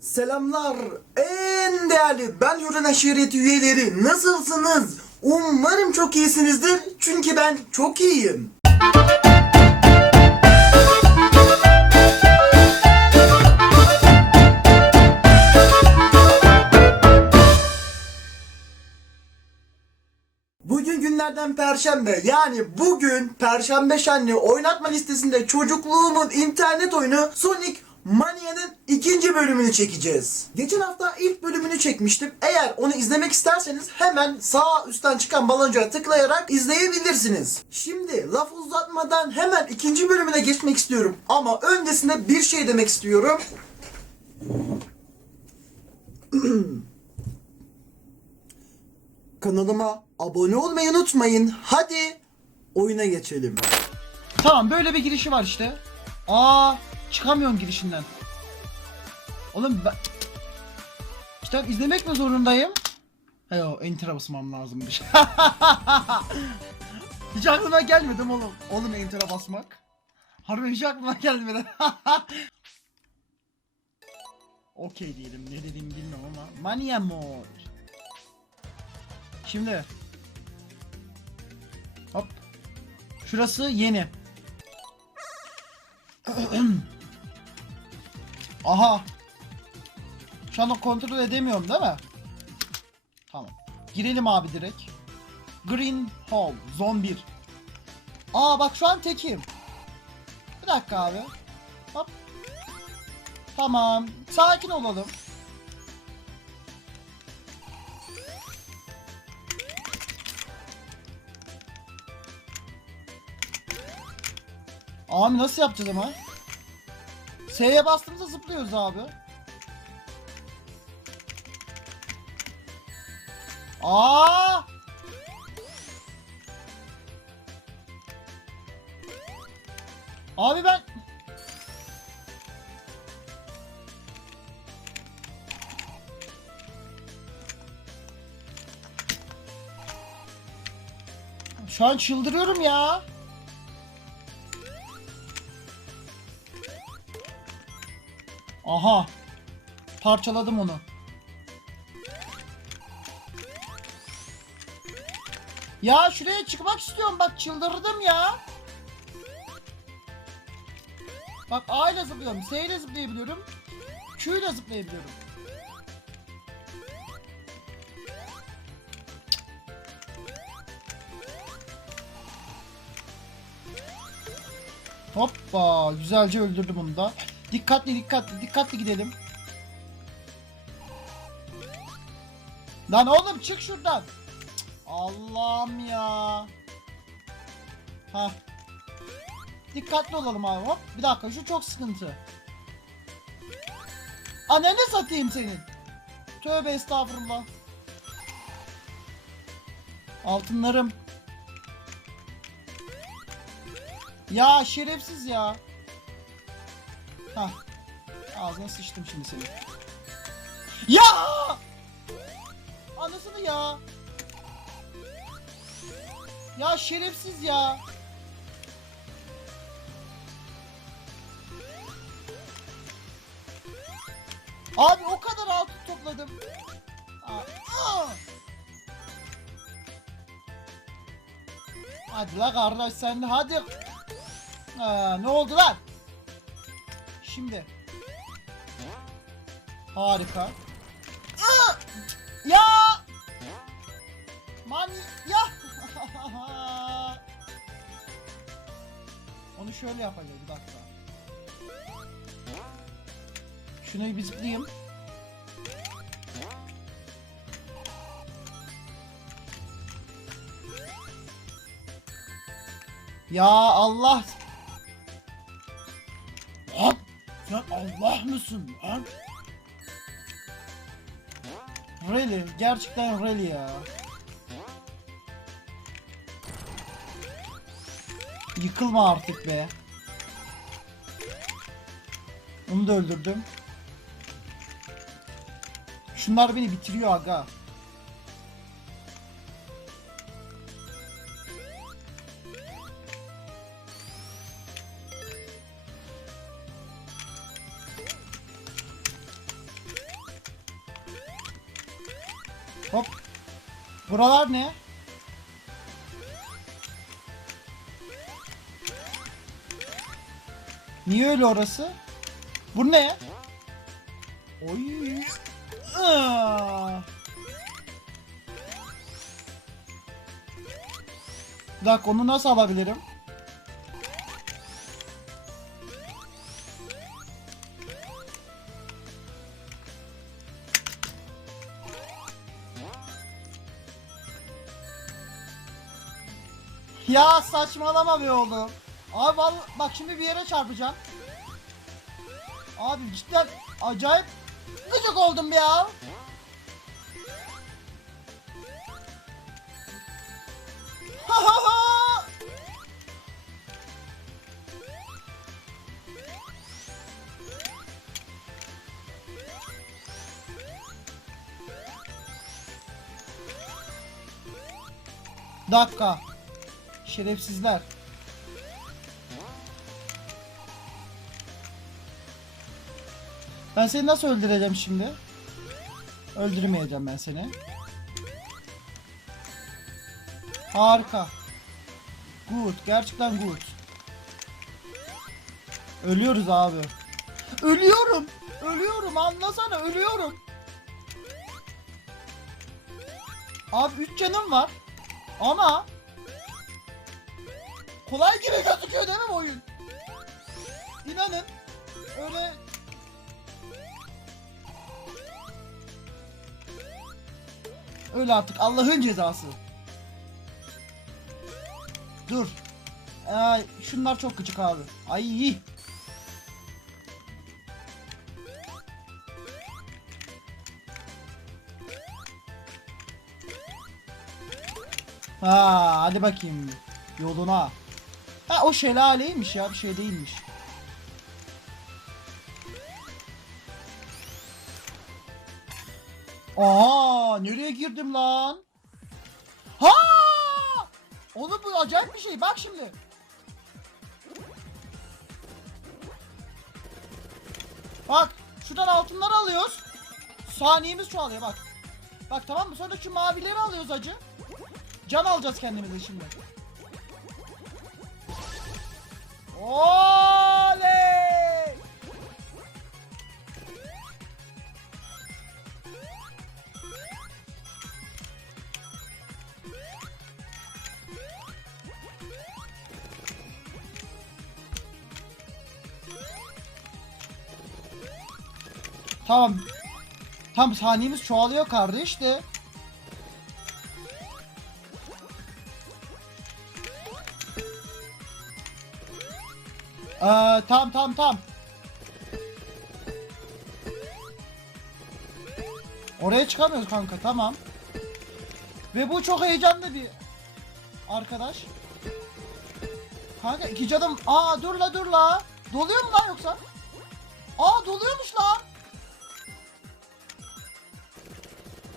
Selamlar en değerli ben Yoran Aşireti üyeleri nasılsınız? Umarım çok iyisinizdir çünkü ben çok iyiyim. Bugün günlerden perşembe yani bugün perşembe şenli oynatma listesinde çocukluğumun internet oyunu Sonic Mania'nın ikinci bölümünü çekeceğiz. Geçen hafta ilk bölümünü çekmiştim. Eğer onu izlemek isterseniz hemen sağ üstten çıkan baloncuğa tıklayarak izleyebilirsiniz. Şimdi laf uzatmadan hemen ikinci bölümüne geçmek istiyorum. Ama öncesinde bir şey demek istiyorum. Kanalıma abone olmayı unutmayın. Hadi oyuna geçelim. Tamam böyle bir girişi var işte. Aa çıkamıyorum girişinden. Oğlum ben... Kitap izlemek mi zorundayım? He o enter'a basmam lazımmış. hiç aklıma gelmedi mi oğlum. Oğlum enter'a basmak. Harbi hiç aklıma gelmedi. Okey diyelim ne dediğimi bilmiyorum ama. Mania mode. Şimdi. Hop. Şurası yeni. Aha. Şu anda kontrol edemiyorum değil mi? Tamam. Girelim abi direkt. Green Hall. 1. Aa bak şu an tekim. Bir dakika abi. Hop. Tamam. Sakin olalım. Abi nasıl yapacağız ama? S'ye bastığımızda zıplıyoruz abi. Aa! Abi ben Şu an çıldırıyorum ya. Aha. Parçaladım onu. Ya şuraya çıkmak istiyorum bak çıldırdım ya. Bak A ile zıplıyorum, S ile zıplayabiliyorum. Q ile zıplayabiliyorum. Hoppa güzelce öldürdüm onu da. Dikkatli dikkatli dikkatli gidelim. Lan oğlum çık şuradan. Allah'ım ya. Ha. Dikkatli olalım abi hop. Bir dakika şu çok sıkıntı. Ananı satayım senin. Tövbe estağfurullah. Altınlarım. Ya şerefsiz ya. Hah. Ağzına sıçtım şimdi seni. Ya! Anasını ya. Ya şerefsiz ya. Abi o kadar altın topladım. Aa! Hadi la kardeş sen hadi. Aa, ne oldu lan? Şimdi. Harika. Aa! Ya! Man ya! Onu şöyle yapacağız bir dakika. Şunu bir zıplayayım. Ya Allah! Allah mısın lan? Really? Gerçekten really ya. Yıkılma artık be. Onu da öldürdüm. Şunlar beni bitiriyor aga. Buralar ne? Niye öyle orası? Bu ne? Oy. Aa. Bir dakika onu nasıl alabilirim? Ya saçmalama be oğlum. Abi bak şimdi bir yere çarpacağım. Abi cidden acayip gıcık oldum ya. Dakika. Şerefsizler. Ben seni nasıl öldüreceğim şimdi? Öldürmeyeceğim ben seni. Harika. Good. Gerçekten good. Ölüyoruz abi. Ölüyorum. Ölüyorum anlasana ölüyorum. Abi 3 canım var. Ama kolay gibi gözüküyor değil mi oyun? İnanın öyle öyle artık Allah'ın cezası. Dur. Ee, şunlar çok gıcık abi. Ay. Ha, hadi bakayım yoluna. Ha o şelaleymiş ya bir şey değilmiş. Aa nereye girdim lan? Ha! Onu bu acayip bir şey. Bak şimdi. Bak şuradan altınları alıyoruz. Saniyemiz çoğalıyor bak. Bak tamam mı? Sonra şu mavileri alıyoruz acı. Can alacağız kendimize şimdi. Tamam. Tam saniyemiz çoğalıyor kardeş de. Tam tam tam. Oraya çıkamıyoruz kanka tamam. Ve bu çok heyecanlı bir arkadaş. Kanka iki canım. Aa dur la dur la. Doluyor mu lan yoksa? Aa doluyormuş lan.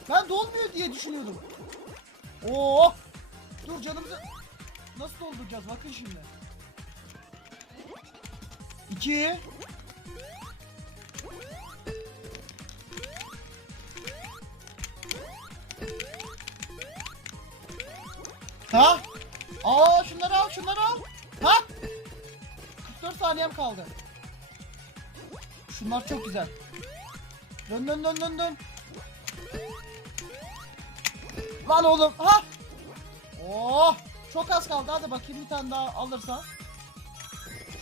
Ben dolmuyor diye düşünüyordum. Oo! Dur canımızı nasıl dolduracağız bakın şimdi. 2 Ha? Aa şunları al şunları al. Ha? 44 saniyem kaldı. Şunlar çok güzel. Dön dön dön dön dön. Lan oğlum ha? Oh! Çok az kaldı hadi bakayım bir tane daha alırsan.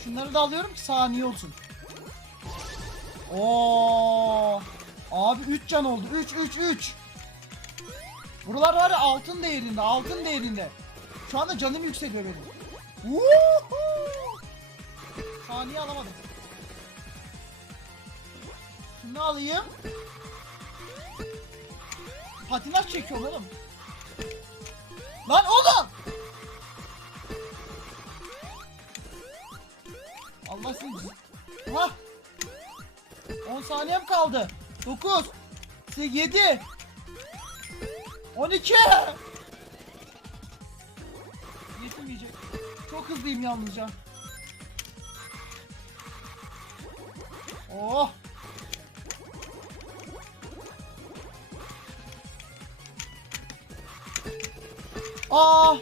Şunları da alıyorum ki saniye olsun. Oo! Abi 3 can oldu. 3 3 3. Buralar var ya altın değerinde, altın değerinde. Şu anda canım yükseliyor benim. Saniye alamadım. Şunu alayım. Patinaj çekiyorum oğlum. Lan oğlum! Seni... Hah! 10 saniyem kaldı. 9 7 12 Yetmeyecek. Çok hızlıyım yalnızca. Oh! Aa!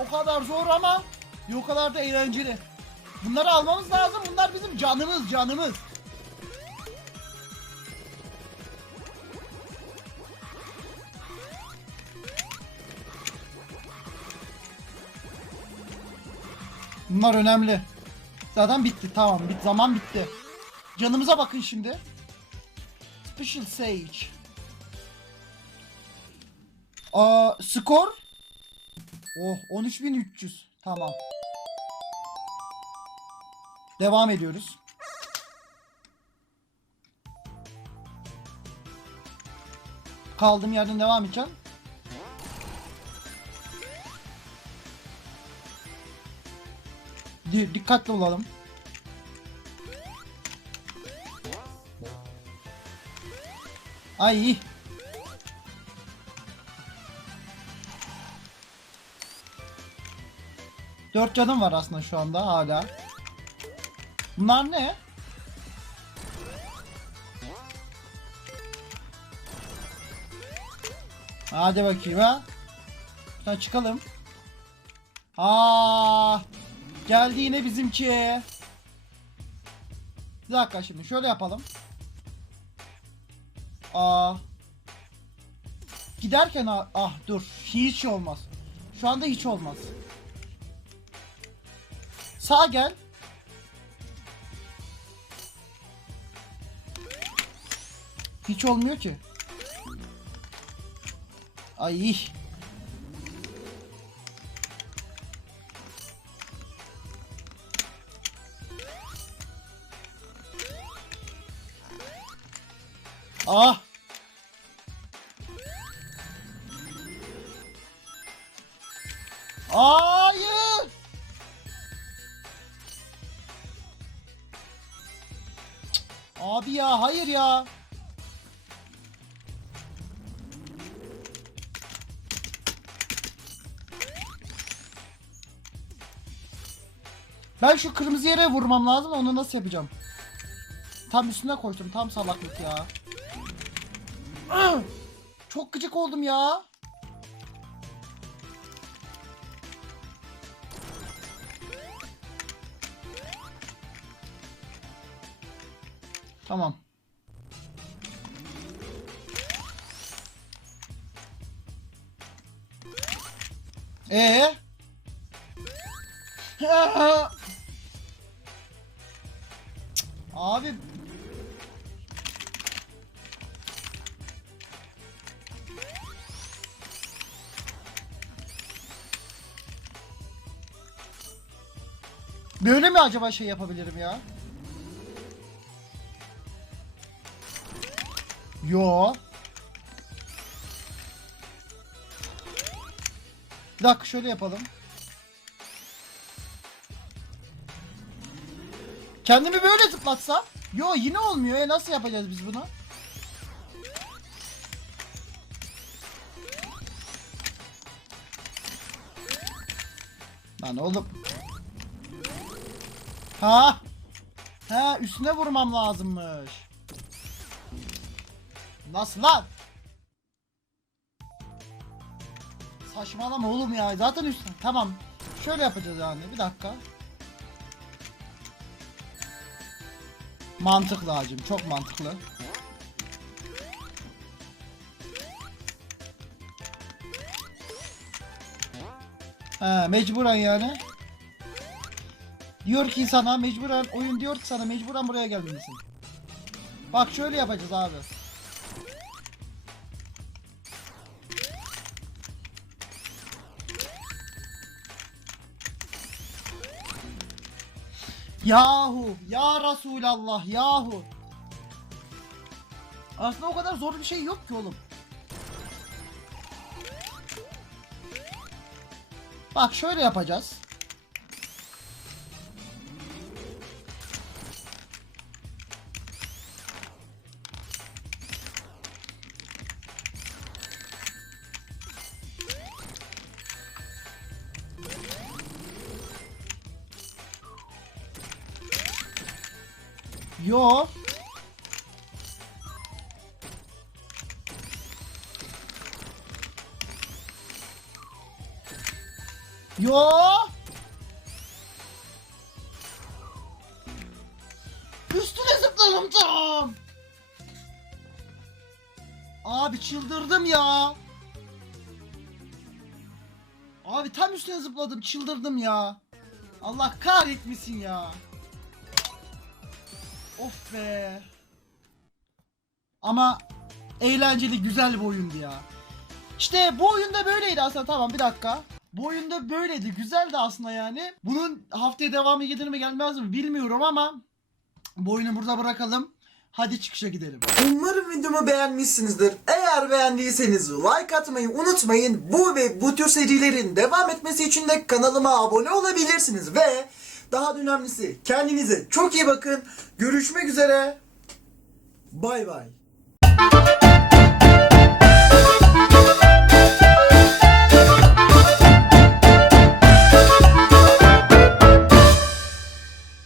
O kadar zor ama bir o kadar da eğlenceli. Bunları almamız lazım. Bunlar bizim canımız, canımız. Bunlar önemli. Zaten bitti. Tamam. Bit zaman bitti. Canımıza bakın şimdi. Special Sage. Aa, skor. Oh 13300. Tamam. Devam ediyoruz. Kaldığım yerden devam edeceğim. Di- dikkatli olalım. Ay. Dört canım var aslında şu anda hala. Bunlar ne? Hadi bakayım ha. Şuradan çıkalım. Aa, geldi yine bizimki. Bir dakika şimdi şöyle yapalım. Aa. Giderken ah, ah dur hiç olmaz. Şu anda hiç olmaz. Sağa gel. Hiç olmuyor ki. Ay. Ah. Hayır. Abi ya hayır ya. Ben şu kırmızı yere vurmam lazım onu nasıl yapacağım? Tam üstüne koştum tam salaklık ya. Çok gıcık oldum ya. Tamam. Ee? Abi Böyle mi acaba şey yapabilirim ya? Yo. Bir dakika şöyle yapalım. Kendimi böyle zıplatsam? Yo yine olmuyor ya nasıl yapacağız biz bunu? Lan oğlum. Ha? Ha üstüne vurmam lazımmış. Nasıl lan? Saçmalama oğlum ya. Zaten üstüne. Tamam. Şöyle yapacağız yani. Bir dakika. Mantıklı hacım. Çok mantıklı. He mecburen yani. Diyor ki sana mecburen oyun diyor ki sana mecburen buraya gelmelisin. Bak şöyle yapacağız abi. Yahu ya Resulallah yahu. Aslında o kadar zor bir şey yok ki oğlum. Bak şöyle yapacağız. Yo. Yo. Üstüne zıpladım tam. Abi çıldırdım ya. Abi tam üstüne zıpladım çıldırdım ya. Allah kahretmesin ya. Of be. Ama eğlenceli güzel bir oyundu ya. İşte bu oyunda böyleydi aslında tamam bir dakika. Bu oyunda böyleydi güzeldi aslında yani. Bunun haftaya devamı gelir mi gelmez mi bilmiyorum ama bu oyunu burada bırakalım. Hadi çıkışa gidelim. Umarım videomu beğenmişsinizdir. Eğer beğendiyseniz like atmayı unutmayın. Bu ve bu tür serilerin devam etmesi için de kanalıma abone olabilirsiniz. Ve daha da önemlisi kendinize çok iyi bakın. Görüşmek üzere. Bay bay.